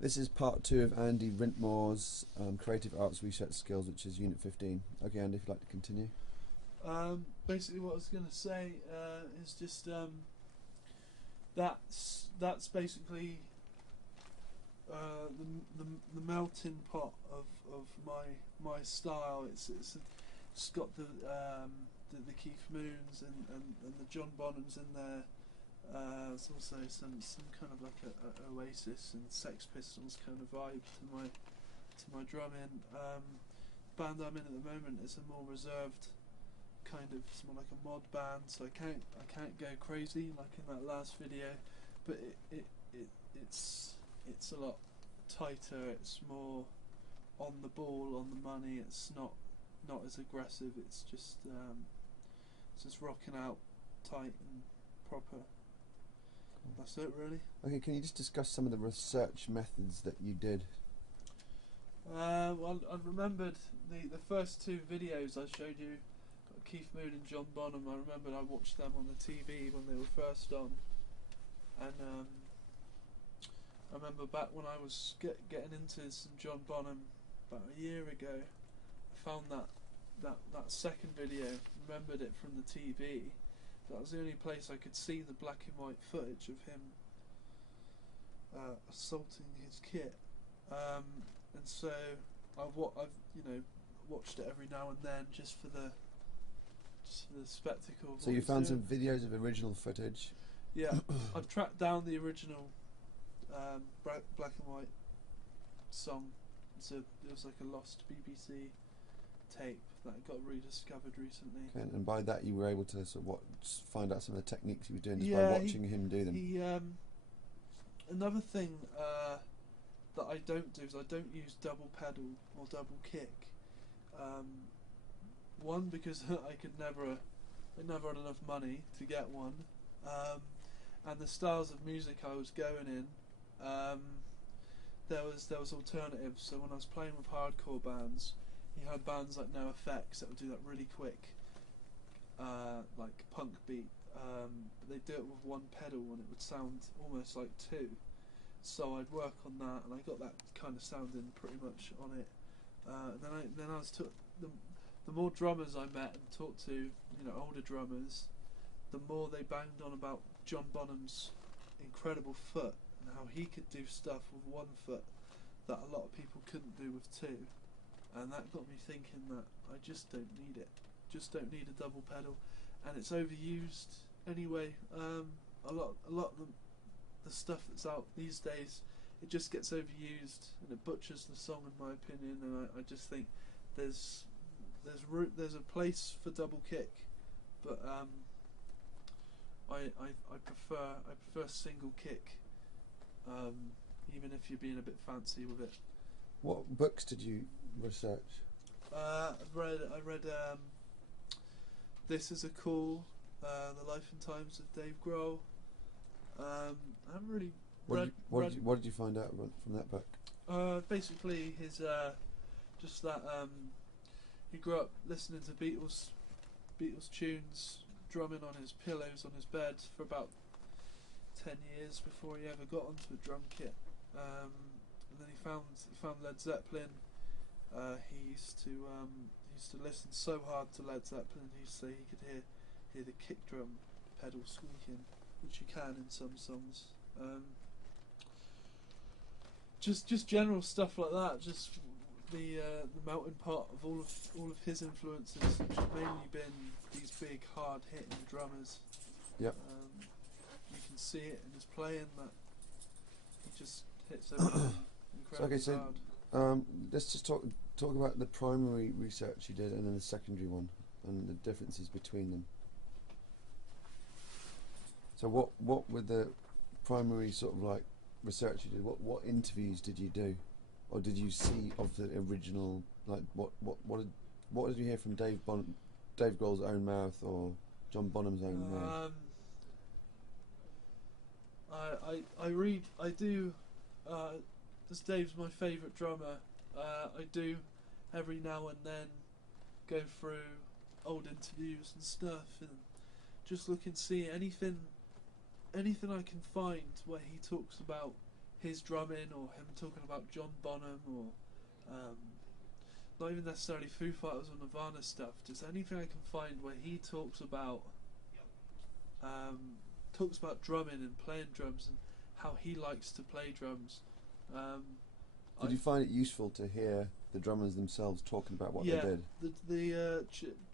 This is part two of Andy Rintmore's Creative Arts Research Skills, which is Unit 15. Okay, Andy, if you'd like to continue. Basically, what I was going to say is just that's basically the melting pot of my style. It's got the Keith Moons and the John Bonhams in there. There's also some kind of like a Oasis and Sex Pistols kind of vibe to my drumming. Band I'm in at the moment is a more reserved kind of, it's more like a mod band, so I can't go crazy like in that last video, but it's a lot tighter. It's more on the ball, on the money. It's not as aggressive. It's just rocking out tight and proper. That's it, really. Okay, can you just discuss some of the research methods that you did? Well, I remembered the first two videos I showed you, Keith Moon and John Bonham. I remembered I watched them on the TV when they were first on, and I remember back when I was getting into some John Bonham about a year ago, I found that second video, remembered it from the TV. That was the only place I could see the black and white footage of him assaulting his kit, and so I've watched it every now and then just for the spectacle. So you found some videos of original footage? Yeah, I've tracked down the original black and white song. It was like a lost BBC tape that got rediscovered recently. Okay, and by that you were able to sort of find out some of the techniques he was doing just by watching him do them. Another thing that I don't do is I don't use double pedal or double kick. One, because I never had enough money to get one, and the styles of music I was going in, there was alternatives. So when I was playing with hardcore bands, you had bands like No Effects that would do that really quick, like punk beat. But they'd do it with one pedal and it would sound almost like two. So I'd work on that, and I got that kind of sounding pretty much on it. Then I was the more drummers I met and talked to, older drummers, the more they banged on about John Bonham's incredible foot and how he could do stuff with one foot that a lot of people couldn't do with two. And that got me thinking that I just don't need it. Just don't need a double pedal, and it's overused anyway. A lot of the stuff that's out these days, it just gets overused and it butchers the song, in my opinion. And I just think there's a place for double kick, but I prefer single kick, even if you're being a bit fancy with it. What books did you research? I read This Is a Call, The Life and Times of Dave Grohl. I haven't really What did you find out from that book? Basically his just that he grew up listening to Beatles tunes, drumming on his pillows on his bed for about 10 years before he ever got onto a drum kit. And then he found Led Zeppelin. He used to listen so hard to Led Zeppelin. He used to say he could hear the kick drum pedal squeaking, which you can in some songs. Just general stuff like that. Just the melting pot of all of his influences, which have mainly been these big hard hitting drummers. Yep. You can see it in his playing that he just hits everything incredibly hard. Let's just talk about the primary research you did and then the secondary one and the differences between them. So what were the primary sort of like research you did? What interviews did you do, or did you see of the original? Like what did you hear from Dave Grohl's own mouth or John Bonham's own mouth? As Dave's my favourite drummer, I do every now and then go through old interviews and stuff and just look and see anything I can find where he talks about his drumming, or him talking about John Bonham, or not even necessarily Foo Fighters or Nirvana stuff. Just anything I can find where he talks about drumming and playing drums and how he likes to play drums. Did you find it useful to hear the drummers themselves talking about what they did? The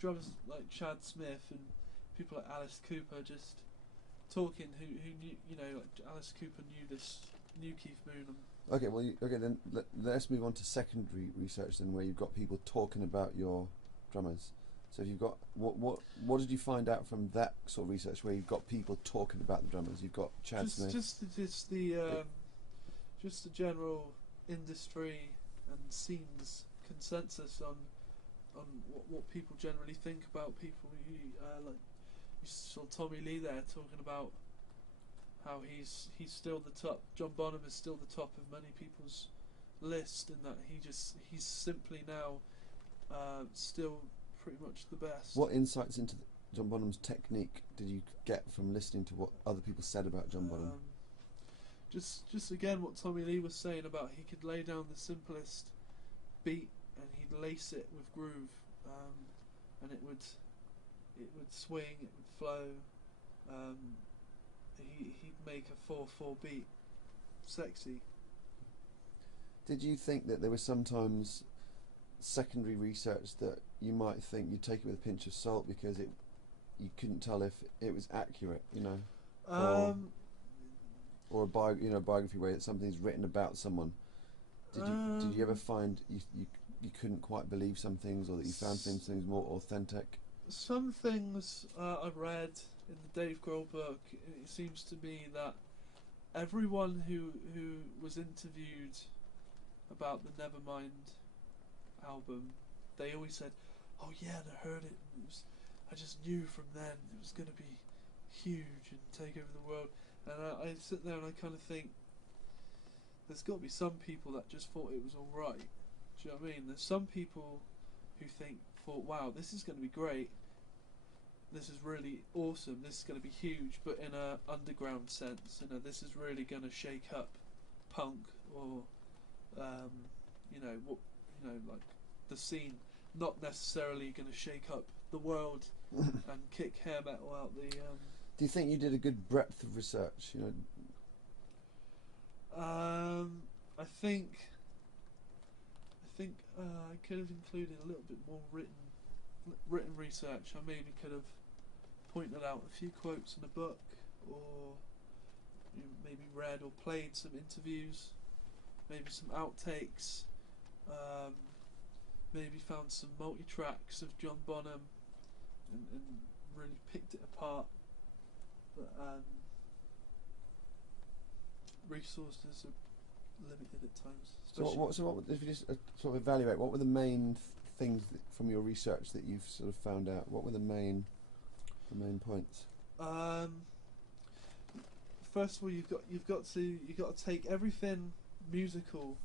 drummers like Chad Smith and people like Alice Cooper just talking. Who knew, like Alice Cooper knew Keith Moon. Okay, well, then let's move on to secondary research then, where you've got people talking about your drummers. So if you've got what did you find out from that sort of research where you've got people talking about the drummers? You've got Chad Smith. Just the general industry and scenes consensus on what people generally think about people. Like you saw Tommy Lee there talking about how he's still the top. John Bonham is still the top of many people's list, and that he's simply now still pretty much the best. What insights into John Bonham's technique did you get from listening to what other people said about John Bonham? Just again what Tommy Lee was saying about he could lay down the simplest beat and he'd lace it with groove, and it would swing, it would flow. He'd make a 4/4 beat sexy. Did you think that there was sometimes secondary research that you might think you'd take it with a pinch of salt because you couldn't tell if it was accurate, or a biography where something's written about someone? Did you ever find you couldn't quite believe some things, or that you found things more authentic? Some things I read in the Dave Grohl book, it seems to be that everyone who was interviewed about the Nevermind album, they always said, "Oh yeah, and I heard it. I just knew from then it was going to be huge and take over the world." And I sit there and I kind of think, there's got to be some people that just thought it was all right. Do you know what I mean? There's some people who thought, "Wow, this is going to be great. This is really awesome. This is going to be huge," but in a underground sense. This is really going to shake up punk, or like the scene. Not necessarily going to shake up the world and kick hair metal out the. Do you think you did a good breadth of research? I think I could have included a little bit more written research. I maybe could have pointed out a few quotes in a book, or maybe read or played some interviews, maybe some outtakes, maybe found some multi-tracks of John Bonham and really picked it apart. But resources are limited at times. So what if you just sort of evaluate, what were the main things from your research that you've sort of found out? What were the main points? First of all, you've got to take everything musical,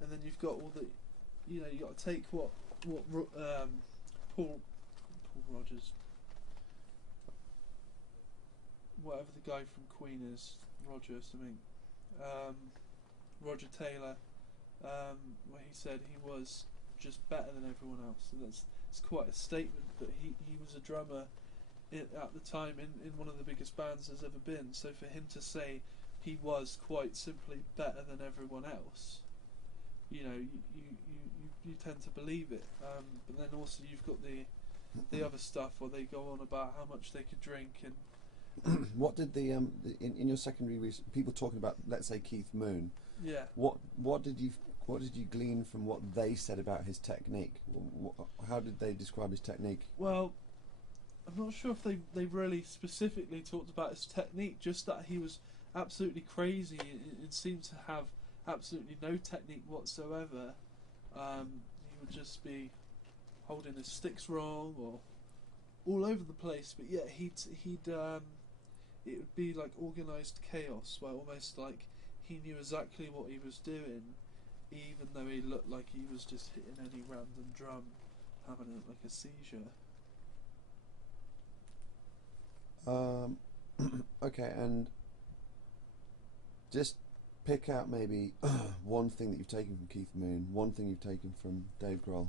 and then you've got all the, you got to take what Paul Rogers, whatever the guy from Queen is, Roger something, Roger Taylor, where he said he was just better than everyone else. So it's quite a statement, but he was a drummer at the time in one of the biggest bands there's ever been. So for him to say he was quite simply better than everyone else, you tend to believe it. But then also you've got the other stuff where they go on about how much they could drink and. What did the in your secondary research, people talking about, let's say, Keith Moon? Yeah. What did you glean from what they said about his technique? How did they describe his technique? Well, I'm not sure if they really specifically talked about his technique. Just that he was absolutely crazy. It seemed to have absolutely no technique whatsoever. He would just be holding his sticks wrong or all over the place. But yeah, he'd it would be like organised chaos, where almost like he knew exactly what he was doing, even though he looked like he was just hitting any random drum, having like a seizure. Okay, and just pick out maybe one thing that you've taken from Keith Moon, one thing you've taken from Dave Grohl.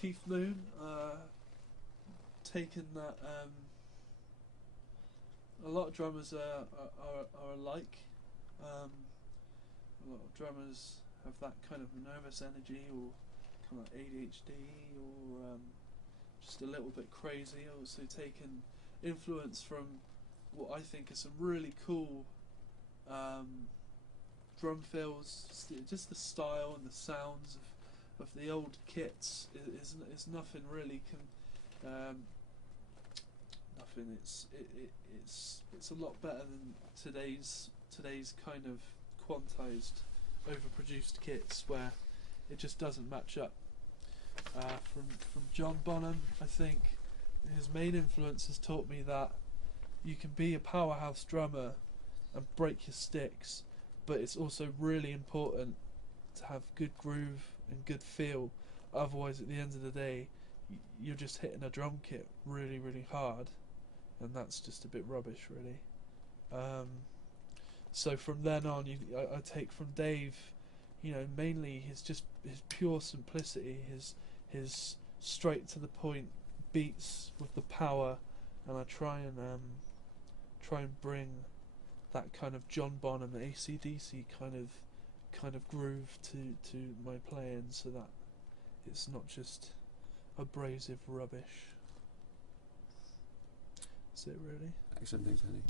Keith Moon, taken that a lot of drummers are alike. A lot of drummers have that kind of nervous energy, or kind of ADHD, or just a little bit crazy. Also taken influence from what I think are some really cool drum fills. Just the style and the sounds of the old kits is nothing really. Nothing. It's a lot better than today's kind of quantized, overproduced kits where it just doesn't match up. From John Bonham, I think his main influence has taught me that you can be a powerhouse drummer and break your sticks, but it's also really important to have good groove and good feel. Otherwise, at the end of the day, you're just hitting a drum kit really, really hard, and that's just a bit rubbish, really. So from then on, I take from Dave, mainly his pure simplicity, his straight to the point beats with the power, and I try and bring that kind of John Bonham, AC/DC kind of groove to my playing, so that it's not just abrasive rubbish. That's it, really. Excellent, thanks, Andy.